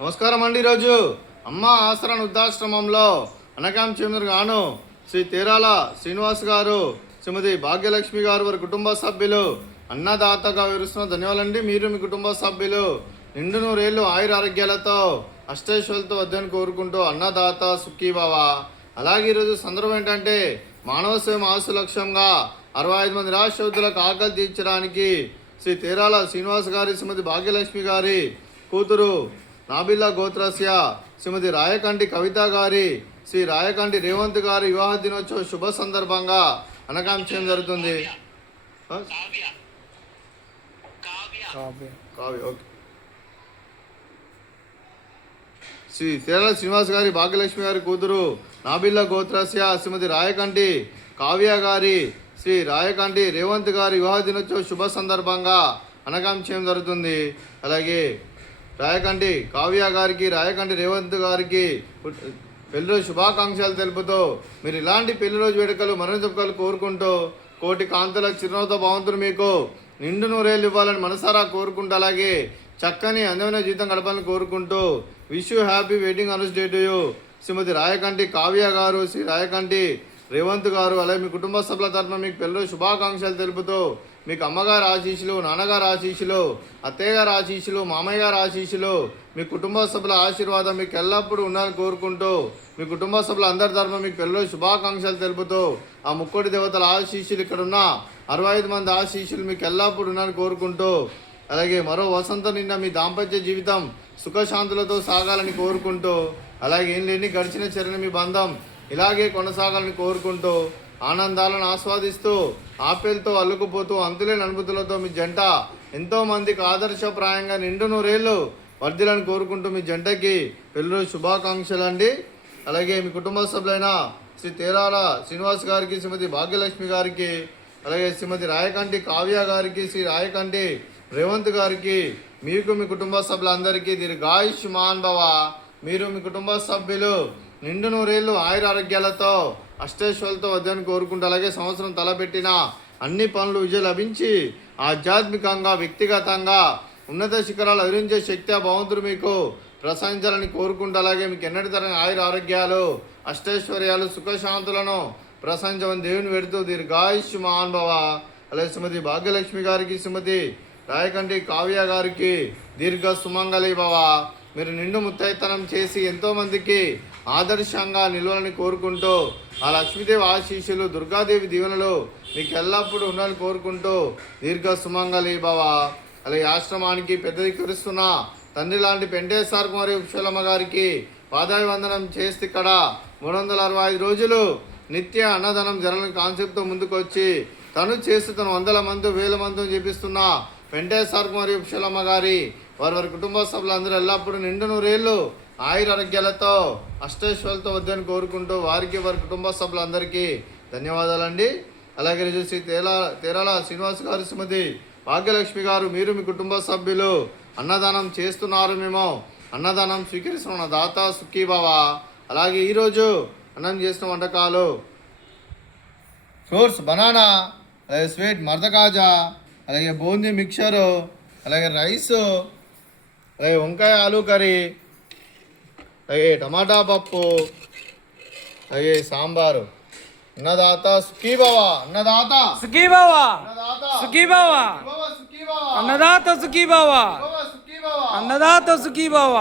నమస్కారం అండి. ఈరోజు అమ్మ ఆసరా వృద్ధాశ్రమంలో అనకాం చెందిన గాను శ్రీ తేరాల శ్రీనివాస్ గారు, శ్రీమతి భాగ్యలక్ష్మి గారు, వారి కుటుంబ సభ్యులు అన్నదాతగా వివరిస్తున్న ధన్యవాదాలండి. మీరు మీ కుటుంబ సభ్యులు నిండు నూరేళ్ళు ఆయుర ఆరోగ్యాలతో అష్టైశ్వర్యాలతో వద్దని కోరుకుంటూ అన్నదాత సుఖీభవ. అలాగే ఈరోజు సందర్భం ఏంటంటే మానవ సేవ ఆసు లక్ష్యంగా 65 మంది నిరాశ్రయులకు ఆకలి తీర్చడానికి శ్రీ తేరాల శ్రీనివాస్ గారి, శ్రీమతి భాగ్యలక్ష్మి గారి కూతురు నాబిల్లా గోత్రస్య శ్రీమతి రాయకంటి కవిత గారి, శ్రీ రాయకంటి రేవంత్ గారి వివాహ దినోత్సవ శుభ సందర్భంగా అనకాంక్షం జరుగుతుంది. శ్రీ తేరాల శ్రీనివాస్ గారి, భాగ్యలక్ష్మి గారి కూతురు నాబిల్లా గోత్రస్య శ్రీమతి రాయకంటి కావ్య గారి, శ్రీ రాయకంటి రేవంత్ గారి వివాహ దినోత్సవ శుభ సందర్భంగా అనకాంక్షం జరుగుతుంది. అలాగే రాయకంటి కావ్య గారికి, రాయకంటి రేవంత్ గారికి పెళ్లిరోజు శుభాకాంక్షలు తెలుపుతూ మీరు ఇలాంటి పెళ్లిరోజు వేడుకలు మరణి జరుపుకోవాలని కోరుకుంటూ కోటి కాంతుల చిరునవ్వుతో భగవంతుడు మీకు నిండు నూరేళ్ళు ఇవ్వాలని మనసారా కోరుకుంటూ, అలాగే చక్కని అందమైన జీవితం గడపాలని కోరుకుంటూ wish you happy wedding anniversary to you Shrimati Rayakanti Kavya garu, Shri Rayakanti Revanth గారు. అలాగే మీ కుటుంబ సభ్యుల తరఫున మీకు పెళ్లిరోజు శుభాకాంక్షలు తెలుపుతూ మీకు అమ్మగారు ఆశీస్సులు, నాన్నగారు ఆశీస్సులు, అత్తయ్య గారు ఆశీస్సులు, మామయ్య గారు ఆశీస్సులు, మీ కుటుంబ సభ్యుల ఆశీర్వాదం మీకు ఎల్లప్పుడూ ఉండాలని కోరుకుంటూ మీ కుటుంబ సభ్యుల అందరి తరఫున మీకు పెళ్లిరోజు శుభాకాంక్షలు తెలుపుతూ ఆ ముక్కోటి దేవతల ఆశీస్సులు, ఇక్కడ ఉన్న 65 మంది ఆశీస్సులు మీకు ఎల్లప్పుడూ ఉండాలని కోరుకుంటూ, అలాగే మరో వసంతం నిండా మీ దాంపత్య జీవితం సుఖశాంతులతో సాగాలని కోరుకుంటూ, అలాగే ఏం లేని గడిచిన చరణ మీ బంధం ఇలాగే కొనసాగాలని కోరుకుంటూ ఆనందాలను ఆస్వాదిస్తూ ఆపేలతో అల్లుకుపోతూ అంతులేని అనుభూతులతో మీ జంట ఎంతోమందికి ఆదర్శప్రాయంగా నిండు నూరేళ్ళు వర్ధిలని కోరుకుంటూ మీ జంటకి పెళ్లిరోజు శుభాకాంక్షలు అండి. అలాగే మీ కుటుంబ సభ్యులైన శ్రీ తేరాల శ్రీనివాస్ గారికి, శ్రీమతి భాగ్యలక్ష్మి గారికి, అలాగే శ్రీమతి రాయకంటి కావ్య గారికి, శ్రీ రాయకంటి రేవంత్ గారికి, మీకు మీ కుటుంబ సభ్యులందరికీ దీర్ఘాయుష్మాన్ భవ. మీరు మీ కుటుంబ సభ్యులు నిండు నూరేళ్ళు ఆయుర ఆరోగ్యాలతో అష్టైశ్వర్యాలతో వద్దని కోరుకుంటూ, అలాగే సంవత్సరం తలపెట్టిన అన్ని పనులు విజయం లభించి ఆధ్యాత్మికంగా వ్యక్తిగతంగా ఉన్నత శిఖరాలు అధిరించే శక్తి ఆ భగవంతుడు మీకు ప్రసాదించాలని కోరుకుంటూ, అలాగే మీకు ఎన్నటి తరగని ఆయుర ఆరోగ్యాలు అష్టైశ్వర్యాలు సుఖశాంతులను ప్రసాదించమని దేవుని పెడుతూ దీర్ఘాయుష్మాన్ భవ. అలాగే శ్రీమతి భాగ్యలక్ష్మి గారికి, శ్రీమతి రాయకంటి కావ్య గారికి దీర్ఘ సుమంగళి భవ. మీరు నిండు ముత్తైతనం చేసి ఎంతోమందికి ఆదర్శంగా నిలవాలని కోరుకుంటూ ఆ లక్ష్మీదేవి ఆశీస్సులు, దుర్గాదేవి దీవెనలు మీకు ఎల్లప్పుడూ ఉండాలని కోరుకుంటూ దీర్ఘ సుమంగళి భవ. అలాగే ఆశ్రమానికి పెద్ద దిక్కురిస్తున్న తండ్రి లాంటి పెంటేశ్వర కుమారి ఉక్షలమ్మ గారికి పాదాభివందనం చేస్తే ఇక్కడ 365 రోజులు నిత్య అన్నదానం జరగని కాన్సెప్ట్తో ముందుకు వచ్చి తను చేస్తున్న 100 మంది 1000 మందితో చేపిస్తున్న పెంటేశ్వర కుమారి ఉక్షలమ్మ గారి వారి కుటుంబ సభ్యులందరూ ఎల్లప్పుడూ నిండు నూరేళ్ళు ఆయుర ఆరోగ్యాలతో అష్టైశ్వర్యాలతో వద్దని కోరుకుంటూ వారికి వారి కుటుంబ సభ్యులందరికీ ధన్యవాదాలండి. అలాగే శ్రీ తేరాల శ్రీనివాస్ గారు, శ్రీమతి భాగ్యలక్ష్మి గారు, మీరు మీ కుటుంబ సభ్యులు అన్నదానం చేస్తున్నారు, మేము అన్నదానం స్వీకరిస్తున్న దాత సుఖీభవ. అలాగే ఈరోజు అన్నం చేసిన వంటకాలు ఫ్రూట్స్ బనానా, అలాగే స్వీట్ మర్దకాజా, అలాగే బూందీ మిక్చరు, అలాగే రైసు, అలాగే వంకాయ ఆలూ కర్రీ, అలాగే టమాటా పప్పు, అలాగే సాంబారు. అన్నదాత సుఖీభవ, అన్నదాత సుఖీభవ, సుఖీభవ, అన్నదాత సుఖీభవ, అన్నదాత సుఖీభవ.